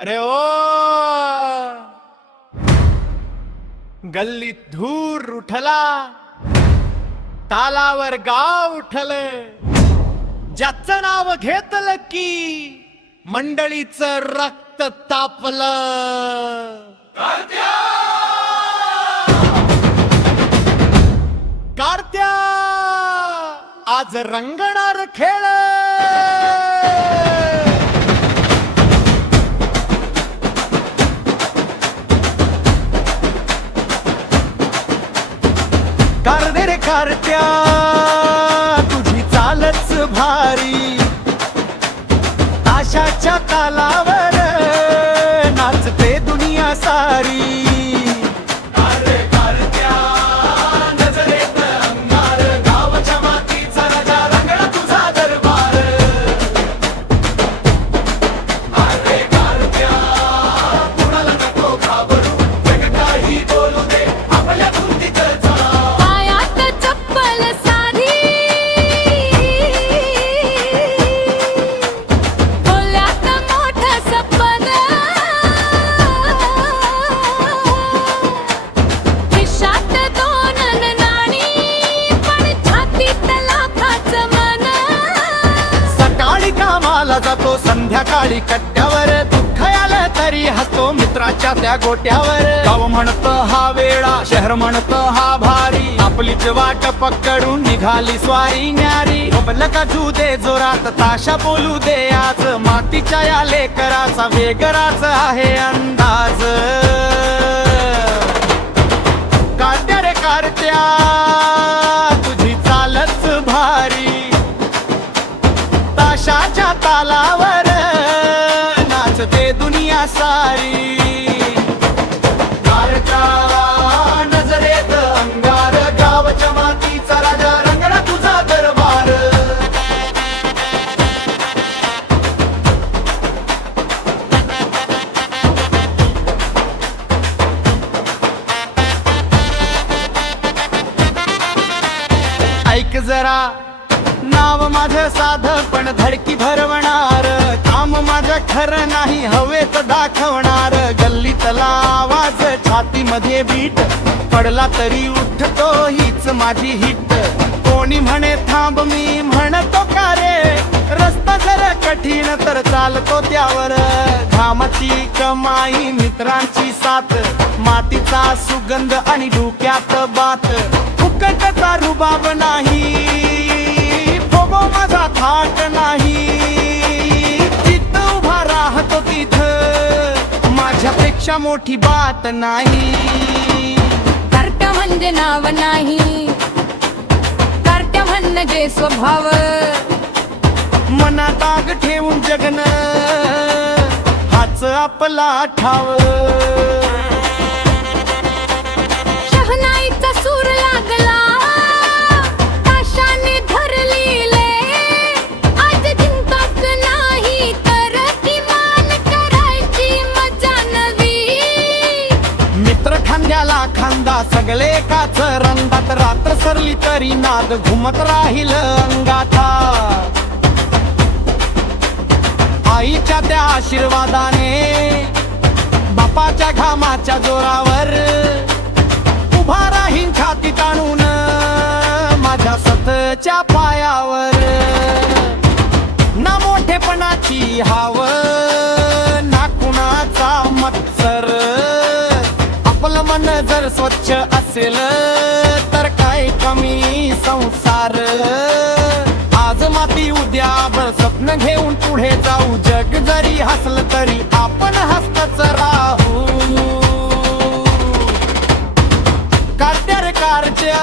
अरे ओ गल्लीत धूर उठला, तालावर गाव उठले, ज्याचं नाव घेतलं की मंडळीचं रक्त तापलं. कार्त्या आज रंगणार खेळ. कारदे रे कार्त्या तुझी चालच भारी, ताशाच्या तालावर नाचते दुनिया सारी. जातो संध्याकाळी कट्ट्यावर, दुःख आलं तरी हसतो मित्राच्या त्या गोट्यावर. गाव म्हणत हा वेळा, शहर म्हणत हा भारी, आपलीच वाट पकडून निघाली स्वारी न्यारी. झोपलं का जू दे जोरात, ताशा बोलू दे आज, मातीच्या या लेकराचा वेगळाच आहे अंदाज. कार्त्या रे कार्त्या तुझी चालच भारी, ताशाच्या तालावर नाचते दुनिया सारी. कारच्या नजरेत अंगार, गावच्या मातीचा राजा रंगला तुझा दरबार. ऐक जरा नाव माझं साध पण धडकी भरवणार, काम माझं खरं नाही हवेत दाखवणार. गल्लीतला आवाज छाती मध्ये बीट, पडला तरी उठतो हीच माझी हिट. कोणी म्हणे थांब मी म्हणतो का रे, रस्ता जर कठीण तर चालतो त्यावर. घामाची कमाई मित्रांची साथ, मातीचा सुगंध आणि डोक्यात बात. फुकटचा रुबाब नाही, माझा थाट नाही, जिथं उभा राहतो तिथं माझ्यापेक्षा मोठी बात नाही. कार्त्या म्हणजे नाव नाही, कार्त्या म्हणजे स्वभाव. मनात आग ठेवून जगन हाच आपला ठाव. शहनाईचा सूर लागला, ताशाने धरलीले, आज जिंकत नाही तर किमान करायची मजा नवी. मित्र खांद्याला खांदा सगळे एकाच रंगात, रात्र सरली तरी नाद घुमत राहील अंगाता. आईच्या त्या आशीर्वादाने, बापाच्या घामाच्या जोरावर, उभा राहीन छाती ताणून माझ्या स्वतःच्या पायावर. ना मोठेपणाची हाव, ना कुणाचा मत्सर, आपलं मन जर स्वच्छ असेल तर काय कमी संसार. आज माती उद्या आभळ स्वप्न घेऊन पुढे जाऊ, जग जरी हसलं तरी आपण हसतच राहू. कार्त्या रे कार्त्या